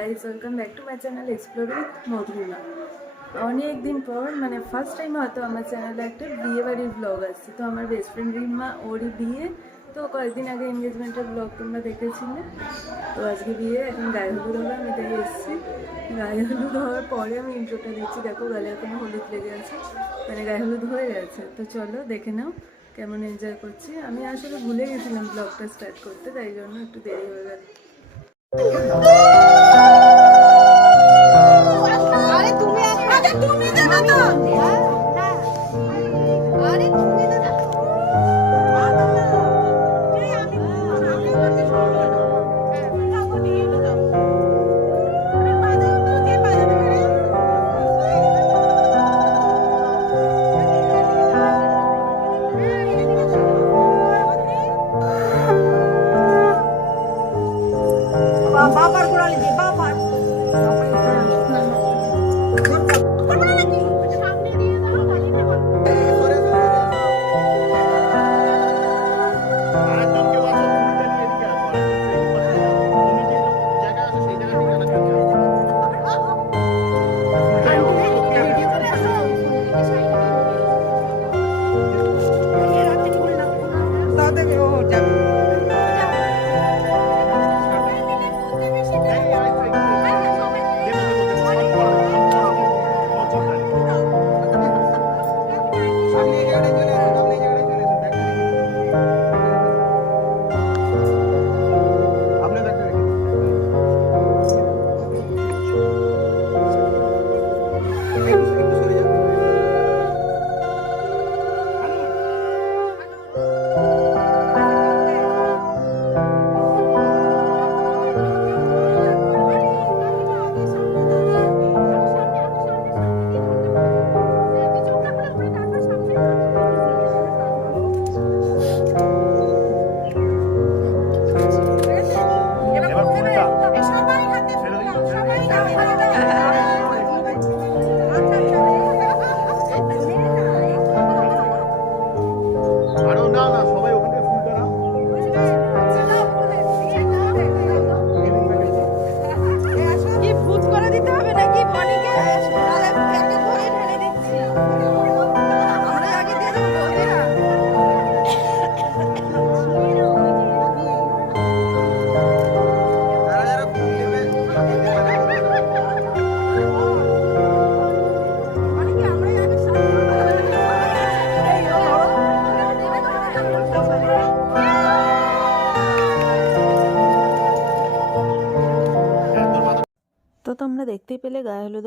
Guys welcome back to my channel explore with Madhurima অনেক দিন পর মানে ফার্স্ট টাইম হয়তো আমার চ্যানেলে একটা বিয়ে বাড়ির ব্লগ আসছে। তো আমার বেস্ট ফ্রেন্ড রিমা ওরই বিয়ে। তো কয়েকদিন আগে এনগেজমেন্টের ব্লগ তোমরা দেখেছিলে। তো আজকে বিয়ে, এখন গায়ে হলুদ হবে আমি তাই এসেছি। গায়ে হলুদ হওয়ার পরে আমি ইন্ট্রোটা দিচ্ছি। দেখো গালে এখনও হলুদ লেগে আছে। মানে গায়ে হলুদ হয়ে গেছে। তো চলো দেখে নাও কেমন এনজয় করছি। আমি আসলে ভুলে গেছিলাম ব্লগটা স্টার্ট করতে, তাই জন্য একটু দেরি হয়ে গেল। 呜。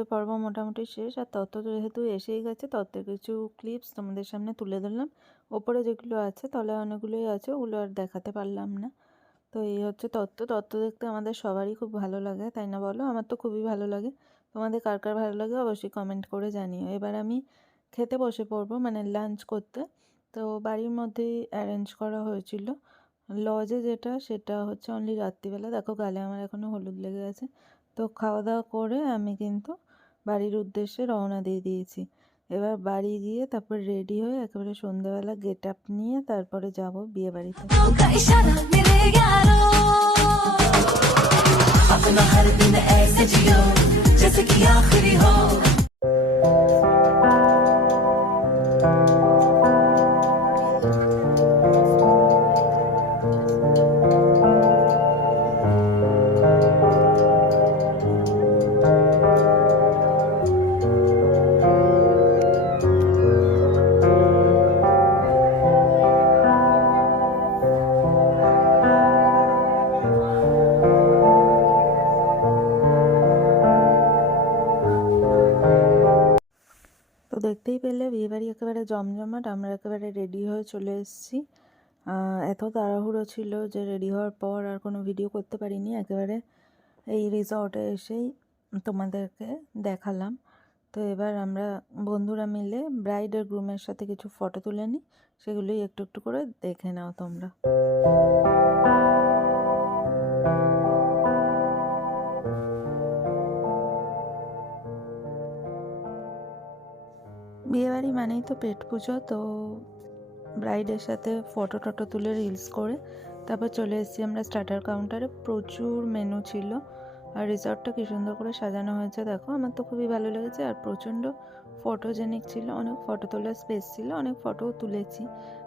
হলুদের পর্ব মোটামুটি শেষ। আর তত যেহেতু এসেই গেছে, তত্ত্বের কিছু ক্লিপস তোমাদের সামনে তুলে ধরলাম। ওপরে যেগুলো আছে তলায় অনেকগুলোই আছে, ওগুলো আর দেখাতে পারলাম না। তো এই হচ্ছে তত্ত্ব। তত্ত্ব দেখতে আমাদের সবারই খুব ভালো লাগে, তাই না বলো? আমার তো খুবই ভালো লাগে। তোমাদের কার কার ভালো লাগে অবশ্যই কমেন্ট করে জানিও। এবার আমি খেতে বসে পড়ব মানে লাঞ্চ করতে। তো বাড়ির মধ্যেই অ্যারেঞ্জ করা হয়েছিল। লজে যেটা, সেটা হচ্ছে অনলি রাত্রিবেলা। দেখো, গালে আমার এখনও হলুদ লেগে আছে তো খাওয়া দাওয়া করে আমি কিন্তু বাড়ির উদ্দেশ্যে রওনা দিয়ে দিয়েছি। এবার বাড়ি গিয়ে তারপর রেডি হয়ে একেবারে সন্ধ্যাবেলা গেট আপ নিয়ে তারপরে যাব বিয়ে বাড়িতে। একেবারে জমজমাট আমরা একেবারে রেডি হয়ে চলে এসেছি। এত তাড়াহুড়ো ছিল যে রেডি হওয়ার পর আর কোনো ভিডিও করতে পারিনি। একেবারে এই রিসর্টে এসেই তোমাদেরকে দেখালাম। তো এবার আমরা বন্ধুরা মিলে ব্রাইড আর গ্রুমের সাথে কিছু ফটো তুলে নিই। সেগুলোই একটু একটু করে দেখে নাও তোমরা। মানেই তো পেট পুজো, তো ব্রাইডের সাথে ফটো টটো তুলে রিলস করে তারপর চলে এসেছি আমরা স্টার্টার কাউন্টারে প্রচুর মেনু ছিল আর রিসর্টটা কী সুন্দর করে সাজানো হয়েছে, দেখো। আমার তো খুবই ভালো লেগেছে আর প্রচণ্ড ফটোজেনিক ছিল, অনেক ফটো তোলার স্পেস ছিল, অনেক ফটোও তুলেছি।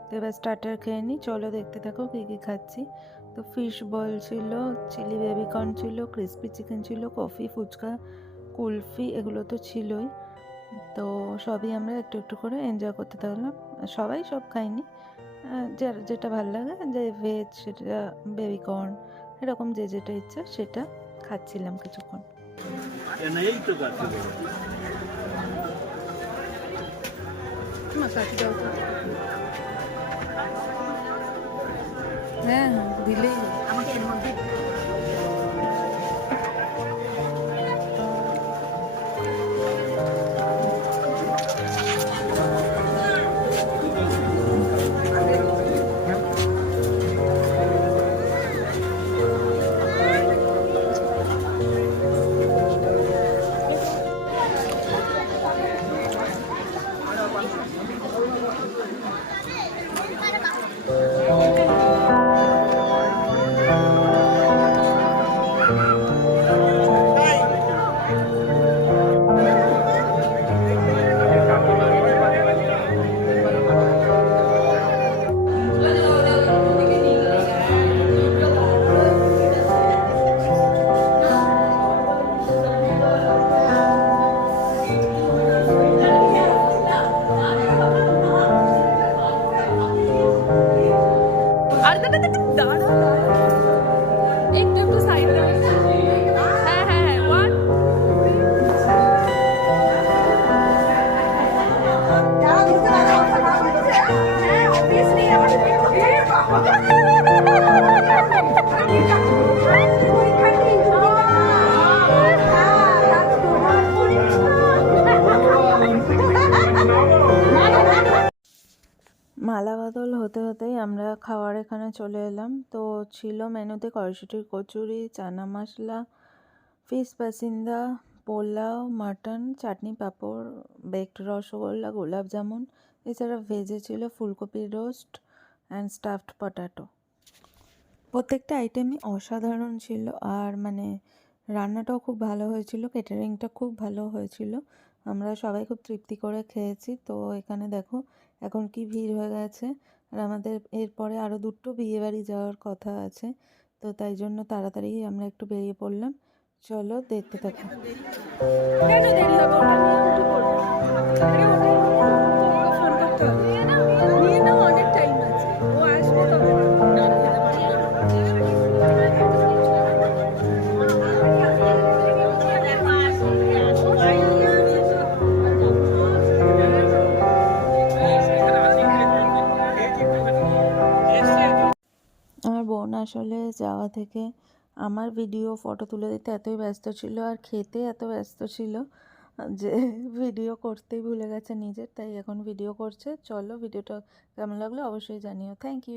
তো এবার স্টার্টার খেয়ে নিই, চলো দেখতে থাকো কী কী খাচ্ছি। তো ফিশ বল ছিল চিলি বেবিকর্ন ছিল ক্রিসপি চিকেন ছিল কফি ফুচকা, কুলফি, এগুলো তো ছিলই। তো সবই আমরা একটু একটু করে এনজয় করতে থাকলাম। সবাই সব খাইনি যার, যেটা ভালো লাগে, যে ভেজ সেটা বেবিকর্ন এরকম যে যেটা ইচ্ছা সেটা খাচ্ছিলাম কিছুক্ষণ। হ্যাঁ হ্যাঁ দিলেই। আর মালা বদল হতে হতেই আমরা খাওয়ার এখানে চলে এলাম। তো ছিল মেনুতে কড়াইশুটির kachori, chana masala, fish pasanda pulao, mutton, chutney papad baked rasgulla, gulab jamun, এছাড়া ভেজে ছিল ফুলকপির রোস্ট অ্যান্ড স্টাফড পটাটো প্রত্যেকটা আইটেমই অসাধারণ ছিল আর মানে রান্নাটাও খুব ভালো হয়েছিল কেটারিংটা খুব ভালো হয়েছিল। আমরা সবাই খুব তৃপ্তি করে খেয়েছি। তো এখানে দেখো এখন কি ভিড় হয়ে গেছে? আর আমাদের এরপরে আরও দুটো বিয়েবাড়ি যাওয়ার কথা আছে, তো তাই জন্য তাড়াতাড়ি আমরা একটু বেরিয়ে পড়লাম। চলো দেখতে থাকো। বোন আসলে যাওয়া থেকে আমার ভিডিও ফটো তুলে দিতে এতই ব্যস্ত ছিল আর খেতে এত ব্যস্ত ছিল যে ভিডিও করতেই ভুলে গেছে নিজের, তাই এখন ভিডিও করছে। চলো ভিডিওটা কেমন লাগল অবশ্যই জানিও। Thank you